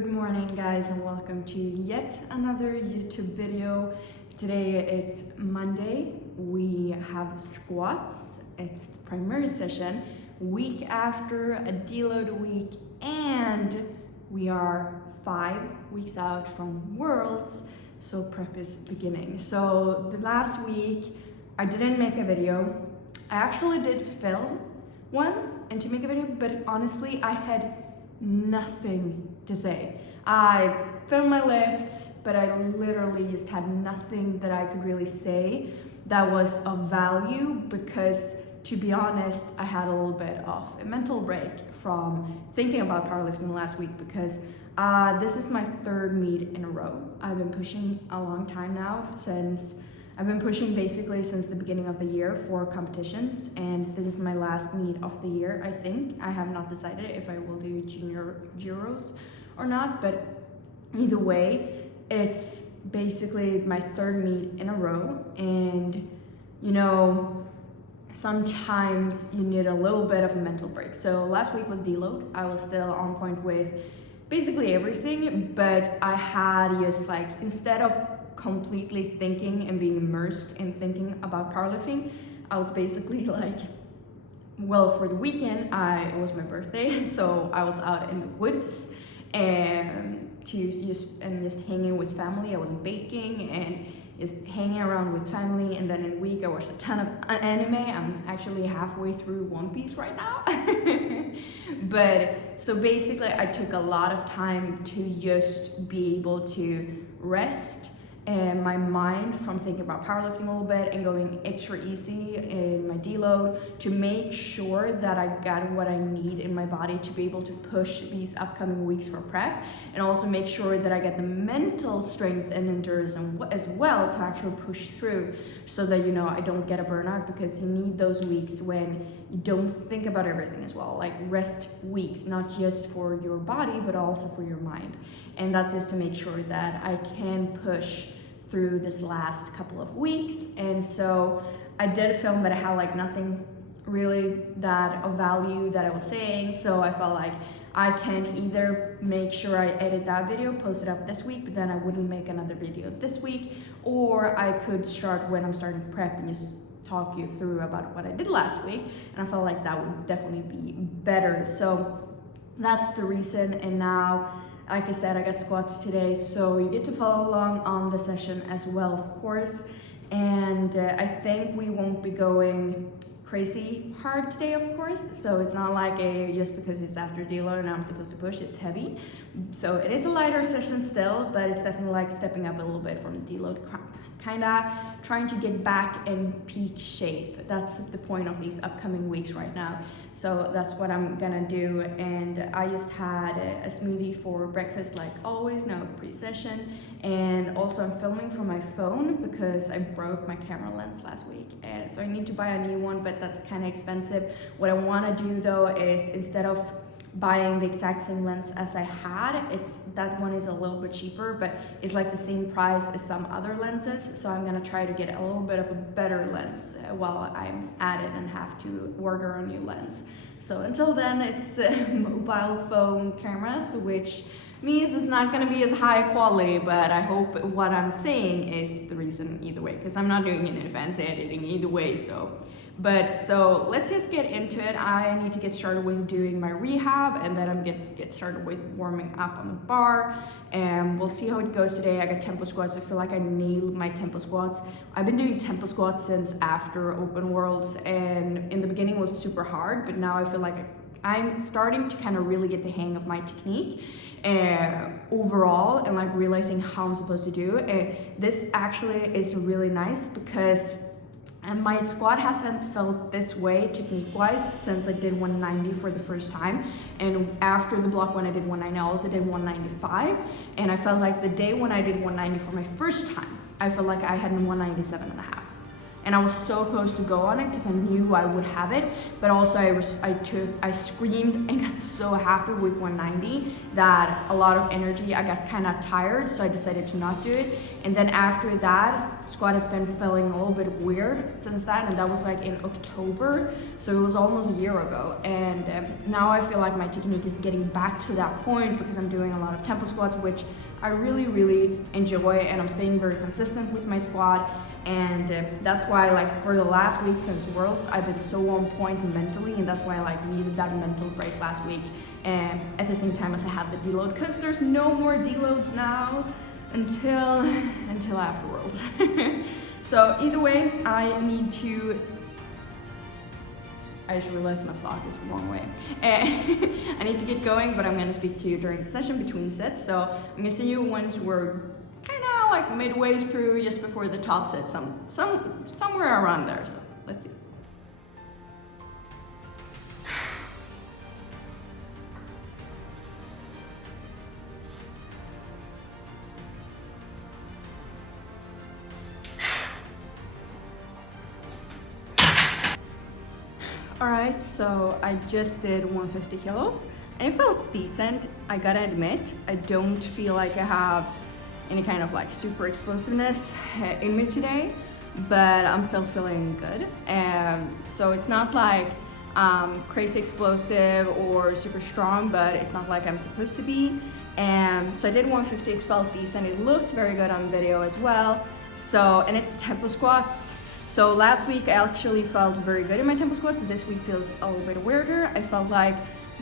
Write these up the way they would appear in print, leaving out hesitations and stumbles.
Good morning guys, and welcome to yet another YouTube video. Today it's Monday. We have squats. It's the primary session, week after a deload week, and we are 5 weeks out from Worlds, so prep is beginning. So the last week I didn't make a video. I actually did film one and to make a video, but honestly I had nothing to say. I filmed my lifts, but I literally just had nothing that I could really say that was of value because, to be honest, I had a little bit of a mental break from thinking about powerlifting last week because this is my third meet in a row. I've been pushing a long time now I've been pushing basically since the beginning of the year for competitions, and this is my last meet of the year, I think. I have not decided if I will do junior Giros or not, but either way, it's basically my third meet in a row, and you know, sometimes you need a little bit of a mental break. So last week was deload. I was still on point with basically everything, but I had just like, instead of completely thinking and being immersed in thinking about powerlifting, I was basically like, well, for the weekend, it was my birthday, so I was out in the woods and just hanging with family. I was baking and just hanging around with family, and then in the week I watched a ton of anime. I'm actually halfway through One Piece right now. But so basically I took a lot of time to just be able to rest and my mind from thinking about powerlifting a little bit and going extra easy in my deload to make sure that I got what I need in my body to be able to push these upcoming weeks for prep, and also make sure that I get the mental strength and endurance as well to actually push through, so that, you know, I don't get a burnout, because you need those weeks when you don't think about everything as well, like rest weeks, not just for your body but also for your mind. And that's just to make sure that I can push through this last couple of weeks. And so I did film, but I had like nothing really that of value that I was saying, so I felt like I can either make sure I edit that video, post it up this week, but then I wouldn't make another video this week, or I could start when I'm starting prep and just talk you through about what I did last week, and I felt like that would definitely be better. So that's the reason. And now, like I said, I got squats today, so you get to follow along on the session as well, of course. And I think we won't be going crazy hard today, of course. So it's not like just because it's after deload and I'm supposed to push, it's heavy. So it is a lighter session still, but it's definitely like stepping up a little bit from the deload, kind of trying to get back in peak shape. That's the point of these upcoming weeks right now. So that's what I'm gonna do. And I just had a smoothie for breakfast like always, no pre-session. And also I'm filming from my phone because I broke my camera lens last week. So I need to buy a new one, but that's kind of expensive. What I wanna do though is, instead of buying the exact same lens as I had, that one is a little bit cheaper, but it's like the same price as some other lenses. So I'm gonna try to get a little bit of a better lens while I'm at it and have to order a new lens. So until then, it's mobile phone cameras, which means it's not gonna be as high quality, but I hope what I'm saying is the reason either way, because I'm not doing any advanced editing either way. So let's just get into it. I need to get started with doing my rehab, and then I'm gonna get started with warming up on the bar, and we'll see how it goes today. I got tempo squats. I feel like I nailed my tempo squats. I've been doing tempo squats since after Open Worlds, and in the beginning it was super hard, but now I feel like I'm starting to kind of really get the hang of my technique overall, and like realizing how I'm supposed to do it. This actually is really nice because my squat hasn't felt this way technique-wise since I did 190 for the first time. And after the block when I did 190, I also did 195. And I felt like the day when I did 190 for my first time, I felt like I had 197.5. and I was so close to go on it because I knew I would have it, but also I screamed and got so happy with 190 that a lot of energy, I got kind of tired, so I decided to not do it. And then after that, squat has been feeling a little bit weird since that, and that was like in October, so it was almost a year ago. And now I feel like my technique is getting back to that point because I'm doing a lot of tempo squats, which I really enjoy, and I'm staying very consistent with my squat. And that's why, like, for the last week since Worlds, I've been so on point mentally, and that's why I like needed that mental break last week, and at the same time as I had the deload, because there's no more deloads now until after Worlds. So either way, I just realized my sock is the wrong way. I need to get going, but I'm gonna speak to you during the session between sets. So I'm gonna see you once we're kind of like midway through, just before the top set, somewhere around there. So let's see. Alright, so I just did 150 kilos and it felt decent. I gotta admit, I don't feel like I have any kind of like super explosiveness in me today, but I'm still feeling good. So it's not like crazy explosive or super strong, but it's not like I'm supposed to be. So I did 150, it felt decent. It looked very good on video as well. So, and it's tempo squats. So last week I actually felt very good in my tempo squats. This week feels a little bit weirder. I felt like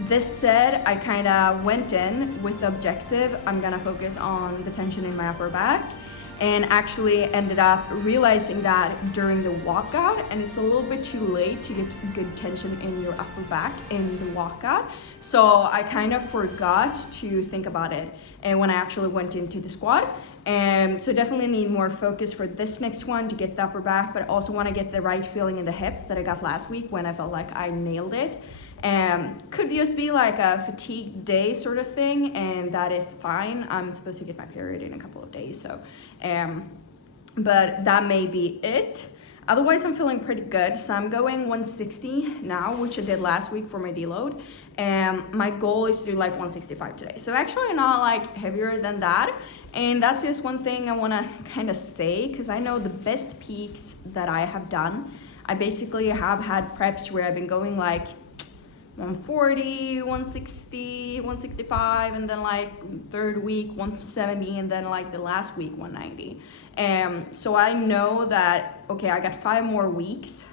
this set, I kind of went in with the objective, I'm gonna focus on the tension in my upper back, and actually ended up realizing that during the walkout, and it's a little bit too late to get good tension in your upper back in the walkout. So I kind of forgot to think about it and when I actually went into the squat. So definitely need more focus for this next one to get the upper back, but I also want to get the right feeling in the hips that I got last week when I felt like I nailed it. Could just be like a fatigue day sort of thing, and that is fine. I'm supposed to get my period in a couple of days, so but that may be it. Otherwise, I'm feeling pretty good. So I'm going 160 now, which I did last week for my deload. My goal is to do like 165 today. So actually not like heavier than that. And that's just one thing I want to kind of say, because I know the best peaks that I have done, I basically have had preps where I've been going like 140, 160, 165, and then like third week 170, and then like the last week 190. So I know that, okay, I got 5 more weeks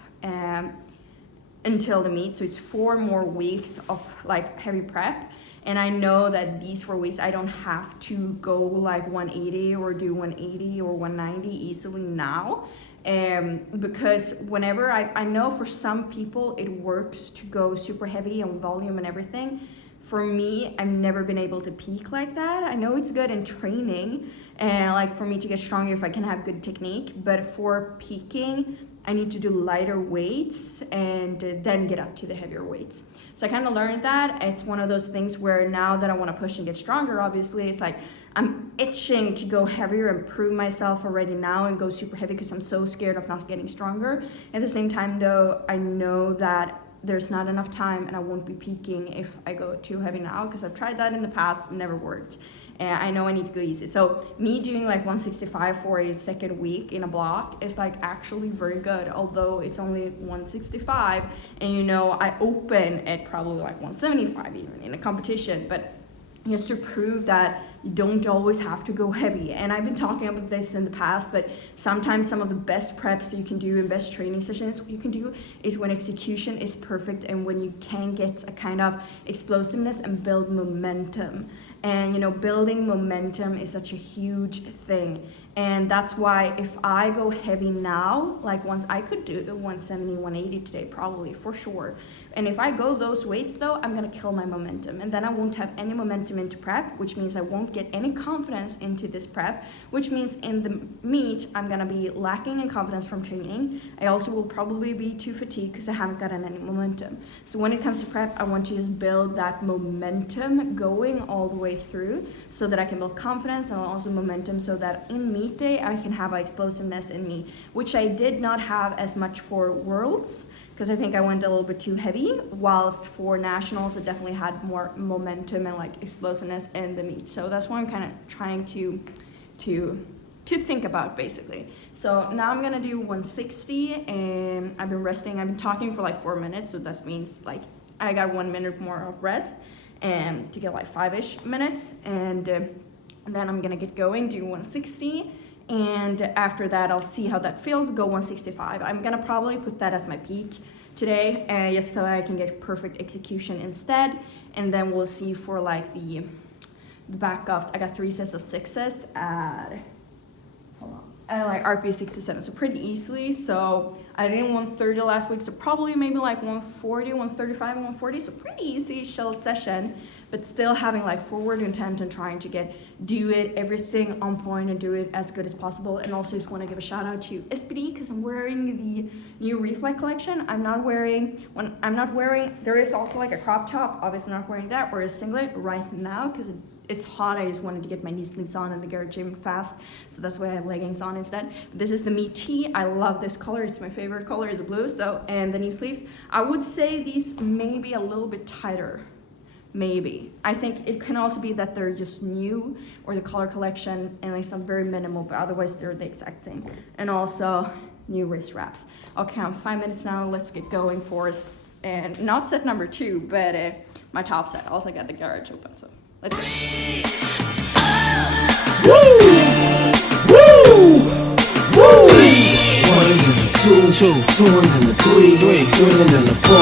until the meet, so it's 4 more weeks of like heavy prep. And I know that these 4 weeks, I don't have to go like 180 or do 180 or 190 easily now. Because whenever I know for some people it works to go super heavy on volume and everything. For me, I've never been able to peak like that. I know it's good in training and like for me to get stronger if I can have good technique, but for peaking, I need to do lighter weights and then get up to the heavier weights. So I kind of learned that. It's one of those things where now that I want to push and get stronger, obviously, it's like I'm itching to go heavier and prove myself already now and go super heavy because I'm so scared of not getting stronger. At the same time, though, I know that there's not enough time and I won't be peaking if I go too heavy now, because I've tried that in the past, it never worked. And I know I need to go easy. So me doing like 165 for a second week in a block is like actually very good, although it's only 165. And you know, I open at probably like 175 even in a competition, but just to prove that you don't always have to go heavy. And I've been talking about this in the past, but sometimes some of the best preps you can do and best training sessions you can do is when execution is perfect and when you can get a kind of explosiveness and build momentum. And you know, building momentum is such a huge thing. And that's why if I go heavy now, like once I could do the 170, 180 today, probably for sure. And if I go those weights though, I'm gonna kill my momentum, and then I won't have any momentum into prep, which means I won't get any confidence into this prep, which means in the meet I'm gonna be lacking in confidence from training. I also will probably be too fatigued because I haven't gotten any momentum. So when it comes to prep, I want to just build that momentum going all the way through so that I can build confidence and also momentum so that in meet day I can have explosiveness in me, which I did not have as much for Worlds, because I think I went a little bit too heavy, whilst for Nationals it definitely had more momentum and like explosiveness in the meet. So that's what I'm kind of trying to think about basically. So now I'm gonna do 160, and I've been resting. I've been talking for like 4 minutes, so that means like I got 1 minute more of rest and to get like 5-ish minutes, and then I'm gonna get going, do 160. And after that, I'll see how that feels, go 165. I'm gonna probably put that as my peak today, just so I can get perfect execution instead. And then we'll see for like the backups. I got 3 sets of 6s at, like RP 67, so pretty easily. So I did 130 last week, so probably maybe like 140, 135, 140, so pretty easy shell session, but still having like forward intent and trying to do it everything on point and do it as good as possible. And also just want to give a shout out to SPD because I'm wearing the new Reflect collection. I'm not wearing, there is also like a crop top, obviously not wearing that, or a singlet right now because it's hot. I just wanted to get my knee sleeves on in the garage gym fast, so that's why I have leggings on instead. This is the Me Tee. I love this color. It's my favorite color is blue. So, and the knee sleeves, I would say these may be a little bit tighter. Maybe. I think it can also be that they're just new, or the color collection and like some very minimal, but otherwise they're the exact same. And also new wrist wraps. Okay, I'm 5 minutes now. Let's get going for and not set number 2, but my top set. Also got the garage open, so let's go. Woo! Woo! Woo! 1 and then the 2, 2 and then the 3, 3 and then the 4,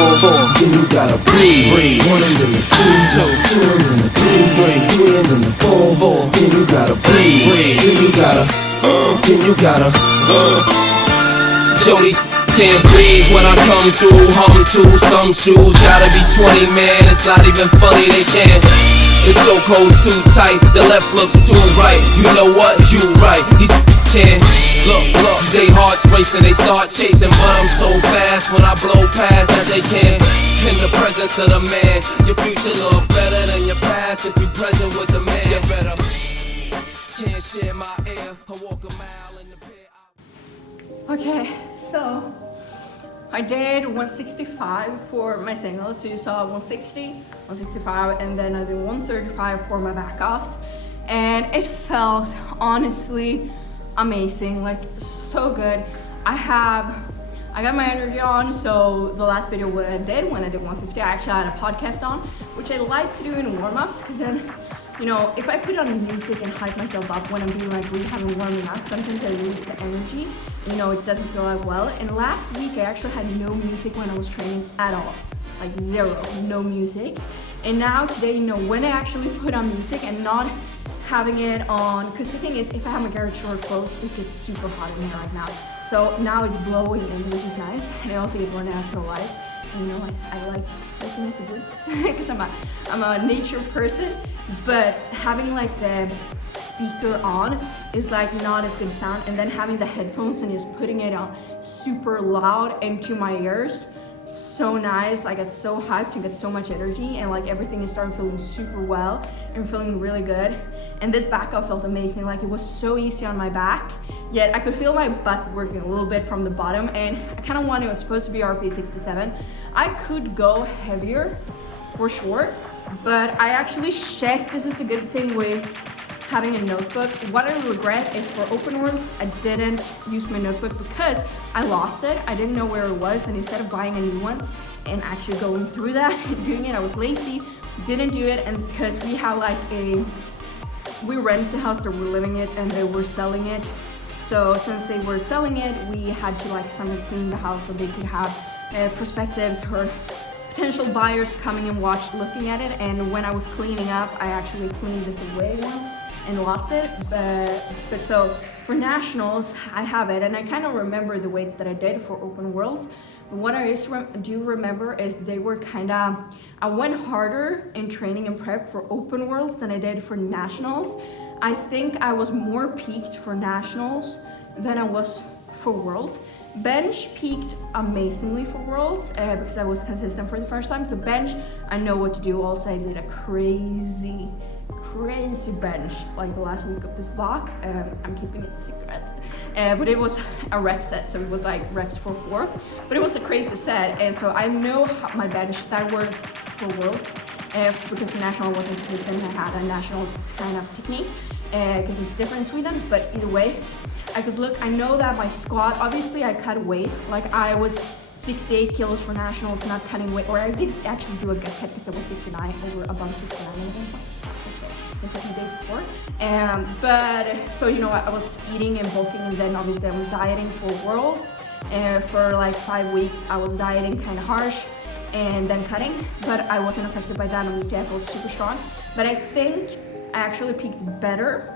then you gotta breathe. 1 and then the 2, 2 and then the 3, 3 and then the 4, then you gotta breathe. Then you gotta, Jody can't breathe when I come through, hum to some shoes. Gotta be 20, man, it's not even funny, they can't. The chokehold's too tight, the left looks too right. You know what? You right. These can't look. They hearts racing, they start chasing, but I'm so fast when I blow past that they can't. In the presence of the man, your future look better than your past if you present with the man. You better can't share my air. I walk a mile in the pit. Okay, so I did 165 for my singles, so you saw 160, 165, and then I did 135 for my backoffs, and it felt honestly amazing, like so good. I got my energy on, so the last video when I did 150, I actually had a podcast on, which I like to do in warm-ups, because then, you know, if I put on music and hype myself up when I'm doing like rehab and warming up, sometimes I lose the energy, you know, it doesn't feel that well. And last week I actually had no music when I was training at all, like zero, no music. And now today, you know, when I actually put on music and not having it on, because the thing is, if I have my garage door closed, it gets super hot in here right now. So now it's blowing in, which is nice, and I also get more natural light. And you know, I like looking at the woods because I'm a nature person, but having like the speaker on is like not as good sound, and then having the headphones and just putting it on super loud into my ears, so nice. I get so hyped and get so much energy, and like everything is starting feeling super well and feeling really good. And this back up felt amazing, like it was so easy on my back, yet I could feel my butt working a little bit from the bottom, and I kind of wanted, it's supposed to be RP 67. I could go heavier for sure, but I actually checked. This is the good thing with having a notebook. What I regret is for open worlds, I didn't use my notebook because I lost it. I didn't know where it was, and instead of buying a new one and actually going through that and doing it, I was lazy, didn't do it. And because we have like we rent the house that we're living in, and they were selling it. So since they were selling it, we had to like someone clean the house so they could have perspectives or potential buyers coming and looking at it. And when I was cleaning up, I actually cleaned this away once and lost it. But so for nationals, I have it, and I kind of remember the weights that I did for open worlds, And what I do remember is they were I went harder in training and prep for open worlds than I did for nationals. I think I was more peaked for nationals than I was for worlds. Bench peaked amazingly for worlds because I was consistent for the first time. So bench, I know what to do. Also, I did a crazy bench like the last week of this block. I'm keeping it secret, but it was a rep set, so it was like reps for 4, but it was a crazy set. And so I know how my bench that works for worlds because the national wasn't consistent. I had a national kind of technique because it's different in Sweden, but either way I know that my squat, obviously I cut weight, like I was 68 kilos for nationals, not cutting weight, or I did actually do a good cut because I was 69, over above 69 a few days before. But so I was eating and bulking, and then obviously I was dieting for worlds, and for like 5 weeks I was dieting kind of harsh and then cutting, but I wasn't affected by that. On week day I felt super strong, but I think I actually peaked better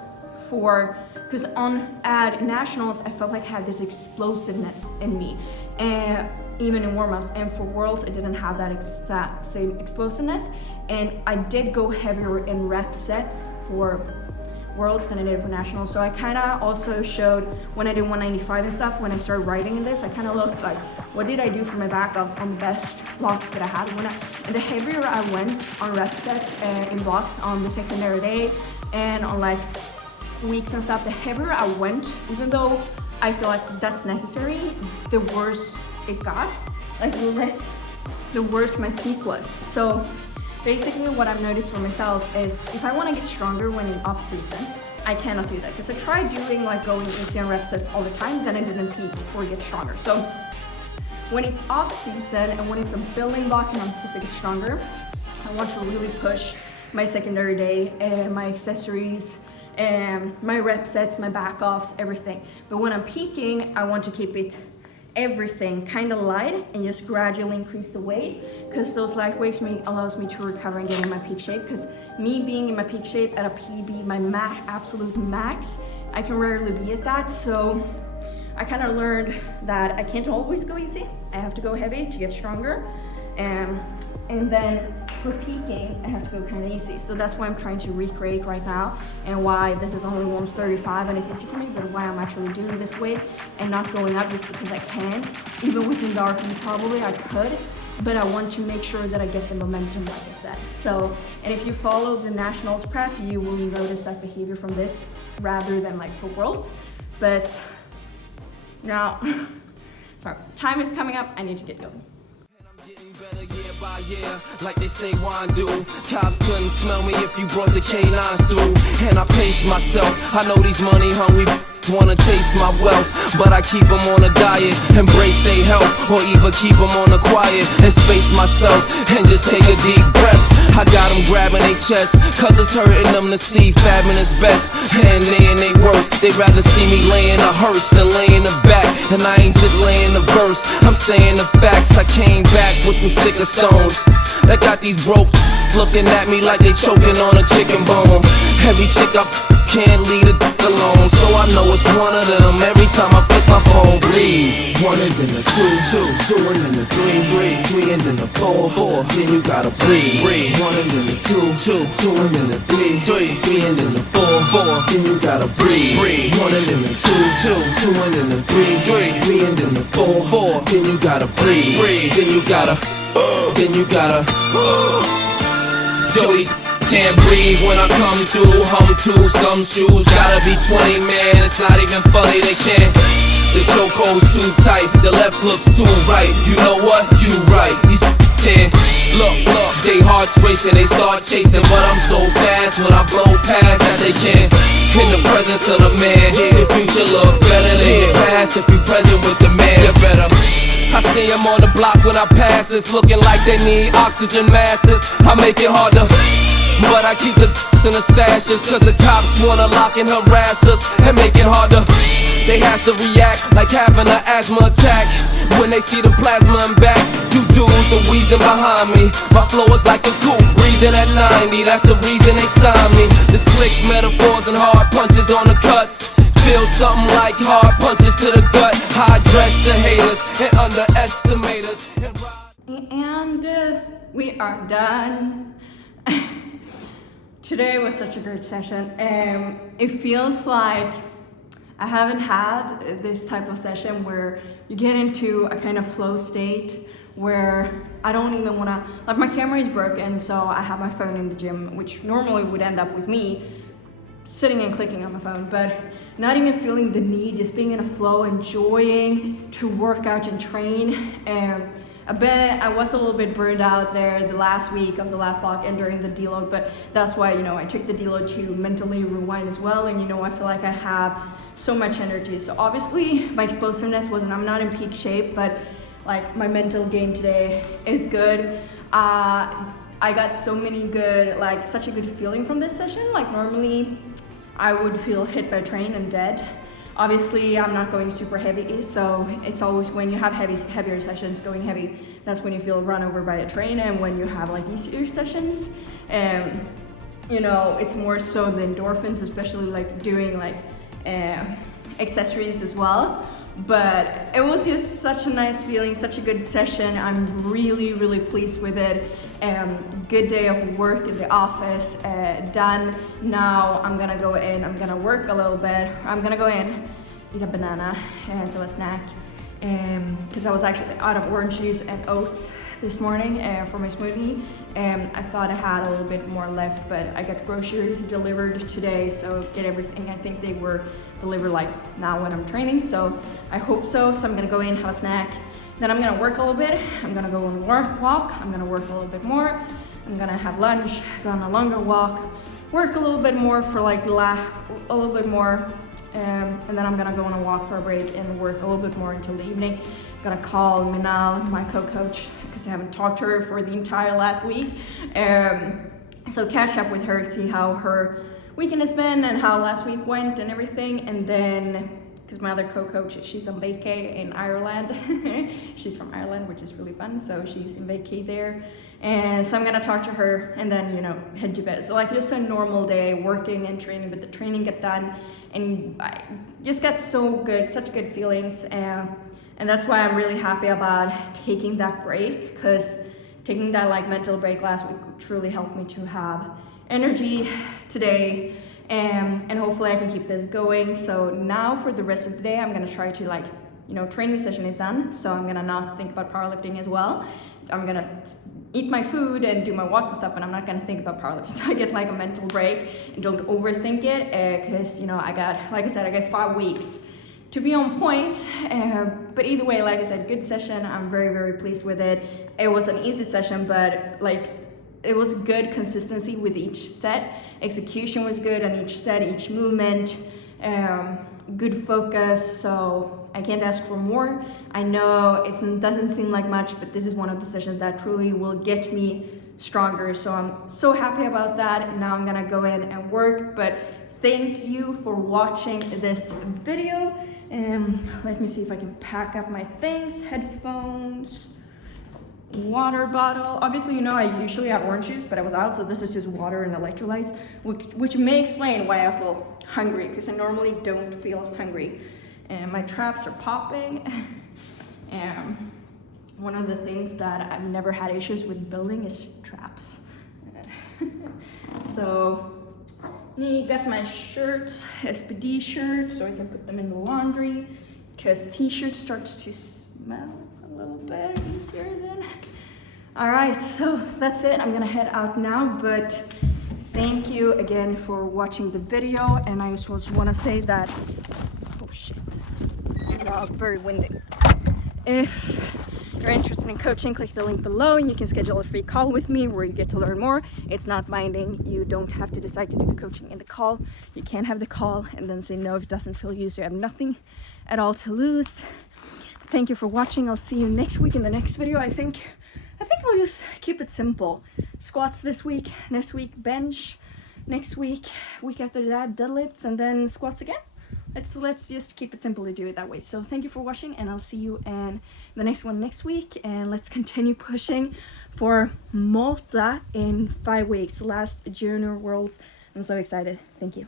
because at nationals I felt like I had this explosiveness in me, and even in warm-ups, and for worlds I didn't have that exact same explosiveness, and I did go heavier in rep sets for worlds than I did for nationals. So I kind of also showed when I did 195 and stuff, when I started writing in this, I kind of looked like, what did I do for my back offs on the best blocks that I had? And the heavier I went on rep sets in blocks on the secondary day and on like weeks and stuff, the heavier I went, even though I feel like that's necessary, the worse it got, like the worse my peak was. So basically what I've noticed for myself is if I want to get stronger when in off season, I cannot do that because I tried doing like going easy on rep sets all the time, then I didn't peak or get stronger. So when it's off season and when it's a building block and I'm supposed to get stronger, I want to really push my secondary day and my accessories and my rep sets, my back offs, everything. But when I'm peaking, I want to keep it everything kind of light and just gradually increase the weight, because those light weights allows me to recover and get in my peak shape. Because me being in my peak shape at a PB, my absolute max, I can rarely be at that. So I kind of learned that I can't always go easy. I have to go heavy to get stronger, and then for peaking, I have to go kind of easy. So that's why I'm trying to recreate right now, and why this is only 135 and it's easy for me, but why I'm actually doing this weight and not going up just because I can. Even within the RP, probably I could, but I want to make sure that I get the momentum, like I said. So, and if you follow the nationals prep, you will notice that behavior from this rather than like for worlds. But now, sorry, time is coming up. I need to get going. Better year by year, like they say wine do. Cops couldn't smell me if you brought the canines through. And I pace myself, I know these money hungry wanna taste my wealth, but I keep them on a diet, embrace their health, or even keep them on the quiet, and space myself, and just take a deep breath. I got them grabbing their chest, cause it's hurting them to see fabbing is best, and they in they worst. They'd rather see me laying a hearse than laying the back, and I ain't just laying the verse, I'm saying the facts. I came back with some sicker stones that got these broke looking at me like they choking on a chicken bone. Heavy chick up, can't leave it alone, so I know it's one of them. Every time I flip my phone, breathe. One and then the two and then the three and then the four. Then you gotta breathe. One and then the two and then the three and then the four. Then you gotta breathe. One and then the two and then the three and then the four. Then you gotta breathe. Then you gotta. Jody's can't breathe when I come through, hum to some shoes. Gotta be 20, man, it's not even funny, they can't. The chokehold's too tight, the left looks too right. You know what? You right, these can't. Look, they hearts racing, they start chasing, but I'm so fast when I blow past that they can't. In the presence of the man, the future look better than the past. If you present with the man, you better. I see them on the block when I pass, it's looking like they need oxygen masses. I make it harder, but I keep the in the stashes, cause the cops wanna lock and harass us and make it harder. They has to react like having an asthma attack when they see the plasma and back. You dudes are wheezing behind me, my flow is like a coupe breezing at 90. That's the reason they signed me. The slick metaphors and hard punches on the cuts, feel something like hard punches to the gut. High dress the haters and underestimate us. And we are done. Today was such a great session. It feels like I haven't had this type of session where you get into a kind of flow state where I don't even want to, like my camera is broken, so I have my phone in the gym, which normally would end up with me sitting and clicking on my phone, but not even feeling the need, just being in a flow, enjoying to work out and train. I was a little bit burned out there the last week of the last block and during the deload, but that's why, I took the deload to mentally rewind as well, and I feel like I have so much energy. So obviously my explosiveness I'm not in peak shape, but like my mental game today is good. I got so many good, such a good feeling from this session. Like normally I would feel hit by a train and dead. Obviously I'm not going super heavy, so it's always when you have heavier sessions going heavy, that's when you feel run over by a train. And when you have like easier sessions, it's more so the endorphins, especially like doing accessories as well. But it was just such a nice feeling, such a good session. I'm really, really pleased with it. Good day of work in the office, done. Now I'm gonna go in, I'm gonna work a little bit. I'm gonna go in, eat a banana, so a snack. Because I was actually out of orange juice and oats this morning for my smoothie. I thought I had a little bit more left, but I got groceries delivered today, so get everything. I think they were delivered now when I'm training, so I hope so. So I'm gonna go in, have a snack, then I'm gonna work a little bit. I'm gonna go on a walk, I'm gonna work a little bit more. I'm gonna have lunch, go on a longer walk, work a little bit more for a little bit more. And then I'm gonna go on a walk for a break and work a little bit more until the evening. I'm gonna call Minal, my co-coach, because I haven't talked to her for the entire last week. So catch up with her, see how her weekend has been and how last week went and everything. And then, because my other co-coach, she's on vacay in Ireland. She's from Ireland, which is really fun. So she's in vacay there. And so I'm gonna talk to her and then, head to bed. So just a normal day, working and training, but the training got done and I just got so good, such good feelings. And that's why I'm really happy about taking that break, because taking that mental break last week truly helped me to have energy today. And hopefully I can keep this going. So now for the rest of the day, I'm gonna try to training session is done. So I'm gonna not think about powerlifting as well. I'm gonna eat my food and do my walks and stuff, and I'm not gonna think about powerlifting. So I get a mental break and don't overthink it, because I got 5 weeks to be on point. But either way, like I said, good session. I'm very, very pleased with it. It was an easy session, but it was good consistency with each set. Execution was good on each set, each movement. Good focus, so I can't ask for more. I know it doesn't seem like much, but this is one of the sessions that truly will get me stronger. So I'm so happy about that. And now I'm gonna go in and work. But thank you for watching this video. Let me see if I can pack up my things. Headphones, water bottle. Obviously, I usually have orange juice, but I was out, so this is just water and electrolytes, which may explain why I feel hungry, because I normally don't feel hungry. And my traps are popping. One of the things that I've never had issues with building is traps. So, got my shirts, SPD shirts, so I can put them in the laundry, because t-shirt starts to smell a little bit easier then. All right, so that's it. I'm gonna head out now, but thank you again for watching the video. And I just want to say that, oh shit, it's very windy. If you're interested in coaching, click the link below and you can schedule a free call with me where you get to learn more. It's not binding. You don't have to decide to do the coaching in the call. You can have the call and then say no if it doesn't feel used. You have nothing at all to lose. Thank you for watching. I'll see you next week in the next video. I think I'll just keep it simple. Squats this week, next week bench, next week after that deadlifts, and then squats again. Let's just keep it simple to do it that way. So thank you for watching, and I'll see you in the next one next week. And let's continue pushing for Malta in 5 weeks, last Junior Worlds. I'm so excited. Thank you.